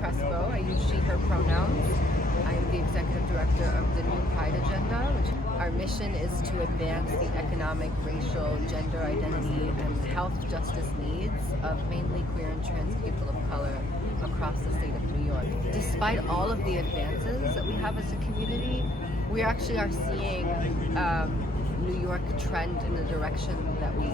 Crespo. I use she, her pronouns. I am the executive director of the New Pride Agenda, which our mission is to advance the economic, racial, gender identity, and health justice needs of mainly queer and trans people of color across the state of New York. Despite all of the advances that we have as a community, we actually are seeing New York trend in the direction that we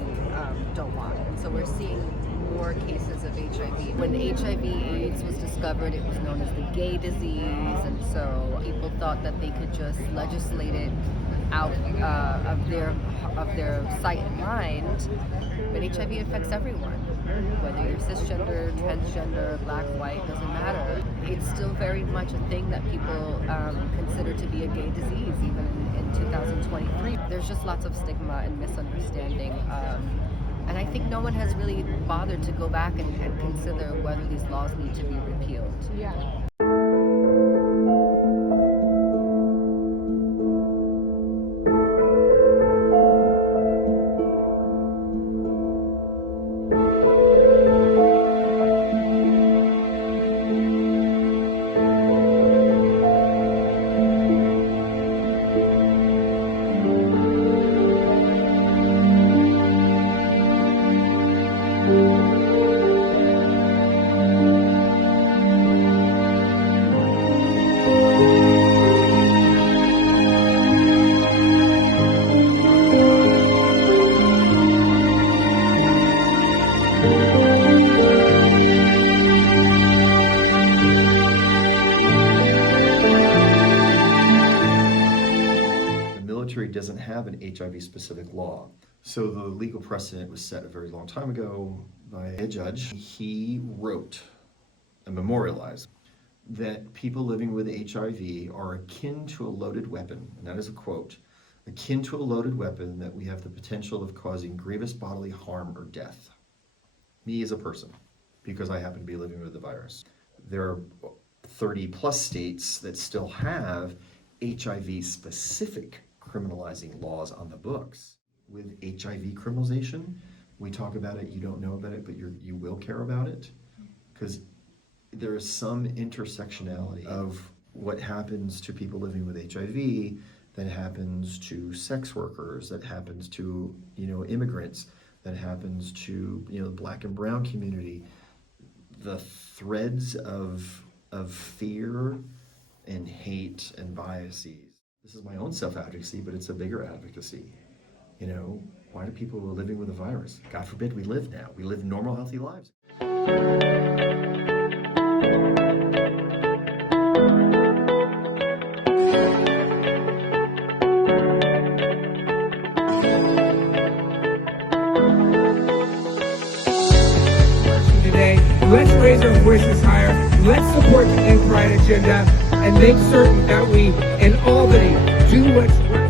don't want. And so we're seeing more cases of HIV. When HIV/AIDS was discovered, it was known as the gay disease, and so people thought that they could just legislate it out of their sight and mind. But HIV affects everyone, whether you're cisgender, transgender, black, white, doesn't matter. It's still very much a thing that people consider to be a gay disease, even in 2023. There's just lots of stigma and misunderstanding. And I think no one has really bothered to go back and consider whether these laws need to be repealed. Yeah. Doesn't have an HIV-specific law. So the legal precedent was set a very long time ago by a judge. He wrote and memorialized that people living with HIV are akin to a loaded weapon, and that is a quote, akin to a loaded weapon that we have the potential of causing grievous bodily harm or death. Me as a person, because I happen to be living with the virus. There are 30 plus states that still have HIV-specific criminalizing laws on the books. With HIV criminalization, we talk about it, you don't know about it, but you will care about it, because there is some intersectionality of what happens to people living with HIV that happens to sex workers, that happens to immigrants, that happens to the Black and brown community. The threads of fear and hate and biases. This is my own self-advocacy, but it's a bigger advocacy. Why do people who are living with a virus? God forbid we live now. We live normal, healthy lives. Today, let's raise our voices higher. Let's support the New Pride Agenda and make certain that we, in Albany, do what's right.